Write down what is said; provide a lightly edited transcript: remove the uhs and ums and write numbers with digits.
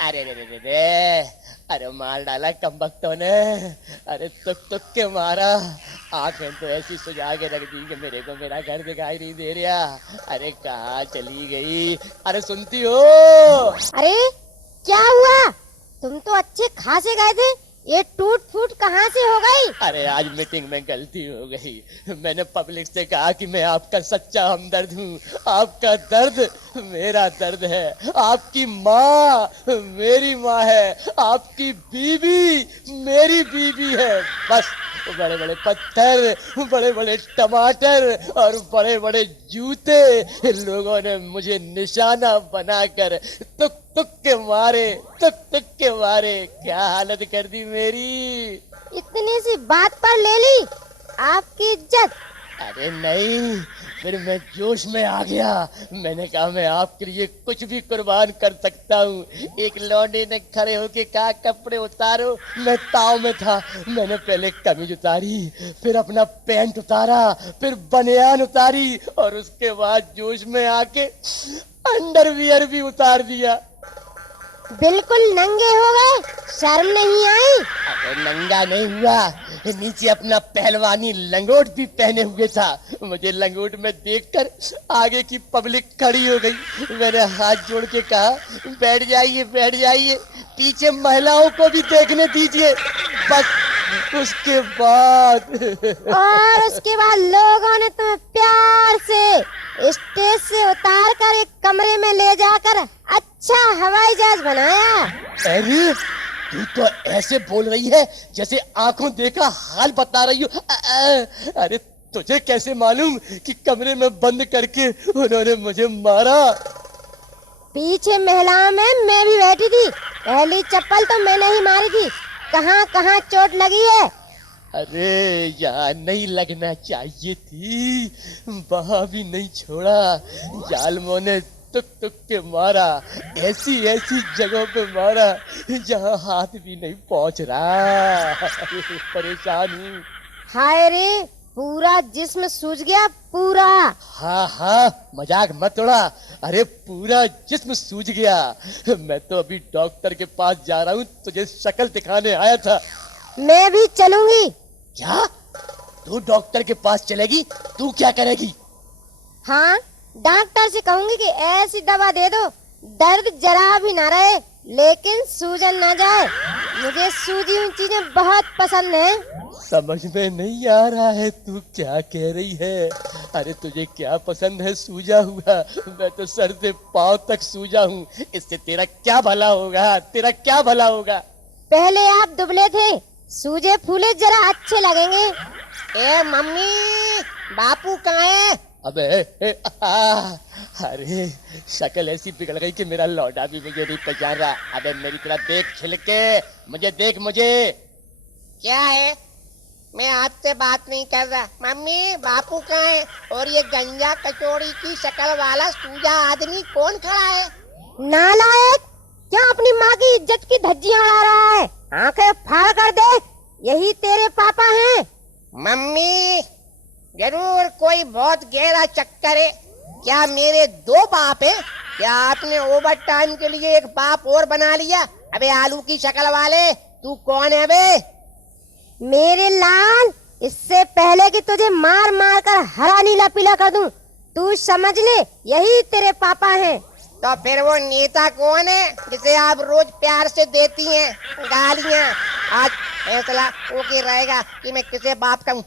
अरे रे रे रे रे, अरे मार डाला कमबख्तों ने। अरे तुक तुक के मारा। आंखें तो ऐसी सुझा के रख दी कि मेरे को मेरा घर दिखाई नहीं दे रहा। अरे कहाँ चली गई? अरे सुनती हो? अरे क्या हुआ? तुम तो अच्छे खासे गए थे, ये टूट फूट कहाँ से हो गई? अरे आज मीटिंग में गलती हो गई। मैंने पब्लिक से कहा कि मैं आपका सच्चा हमदर्द हूँ। आपका दर्द मेरा दर्द है। आपकी माँ मेरी माँ है। आपकी बीवी मेरी बीवी है। बस बड़े बड़े पत्थर, बड़े बड़े टमाटर और बड़े बड़े जूते लोगों ने मुझे निशाना बनाकर तुक तुक के मारे, तुक तुक के मारे। क्या हालत कर दी मेरी। इतनी सी बात पर ले ली आपकी इज्जत? अरे नहीं, फिर मैं जोश में आ गया। मैंने कहा मैं आपके लिए कुछ भी कुर्बान कर सकता हूँ। एक लौंडे ने खड़े होके कहा कपड़े उतारो। मैं ताव में था। मैंने पहले कमीज उतारी, फिर अपना पैंट उतारा, फिर बनियान उतारी और उसके बाद जोश में आके अंडरवियर भी उतार दिया। बिल्कुल नंगे हो गए, शर्म नहीं आई? अरे नंगा नहीं हुआ, नीचे अपना पहलवानी लंगोट भी पहने हुए था। मुझे लंगोट में देखकर आगे की पब्लिक खड़ी हो गई। मैंने हाथ जोड़ के कहा बैठ जाइए, बैठ जाइए, पीछे महिलाओं को भी देखने दीजिए। बस उसके बाद और उसके बाद लोगों ने तुम्हें प्यार से स्टेज से उतार कर एक कमरे में ले जाकर अच्छा हवाई जहाज बनाया। अरे तू तो ऐसे बोल रही है जैसे आंखों देखा हाल बता रही हो। अरे तुझे कैसे मालूम कि कमरे में बंद करके उन्होंने मुझे मारा? पीछे महिलाओं में मैं भी बैठी थी। पहली चप्पल तो मैंने ही मारी थी। कहाँ कहाँ चोट लगी है? अरे यहाँ नहीं लगना चाहिए थी, वहां भी नहीं छोड़ा। जालमों ने तुक तुक के मारा। ऐसी ऐसी जगहों पे मारा जहाँ हाथ भी नहीं पहुंच रहा। परेशान हूँ। हाय रे, पूरा जिस्म सूज गया पूरा। हाँ हाँ, मजाक मत उड़ा। अरे पूरा जिस्म सूज गया। मैं तो अभी डॉक्टर के पास जा रहा हूँ, तुझे शक्ल दिखाने आया था। मैं भी चलूंगी। क्या? तू डॉक्टर के पास चलेगी? तू क्या करेगी? हाँ, डॉक्टर से कहूंगी कि ऐसी दवा दे दो दर्द जरा भी ना रहे, लेकिन सूजन ना जाए। मुझे सूजी हुई चीजें बहुत पसंद हैं। समझ में नहीं आ रहा है तू क्या कह रही है। अरे तुझे क्या पसंद है सूजा हुआ? मैं तो सर से पांव तक सूजा हूँ। इससे तेरा क्या भला होगा? तेरा क्या भला होगा? पहले आप दुबले थे, सूजे फूले जरा अच्छे लगेंगे। ए मम्मी, बापू कहाँ है? अबे अरे शक्ल ऐसी बिगड़ गई कि मेरा लौंडा भी मुझे नहीं पहचान रहा। अबे मेरी तरह देख खिल के, मुझे देख मुझे। क्या है? मैं आपसे बात नहीं कर रहा। मम्मी, बापू कहाँ है? और ये गंजा कचौड़ी की शक्ल वाला सूजा आदमी कौन खड़ा है? नालायक, क्या अपनी माँ की इज्जत की धज्जियां उड़ा रहा है? आंखें फाड़ कर देख, यही तेरे पापा हैं। मम्मी, जरूर कोई बहुत गहरा चक्कर है। क्या मेरे दो बाप हैं? क्या आपने ओवर टाइम के लिए एक बाप और बना लिया? अबे आलू की शक्ल वाले, तू कौन है बे? मेरे लाल, इससे पहले कि तुझे मार मार कर हरा नीला पीला कर दूं, तू समझ ले यही तेरे पापा हैं। तो फिर वो नेता कौन है जिसे आप रोज प्यार से देती हैं गालियां? आज फैसला ओके रहेगा कि मैं किसे बाप कहूं।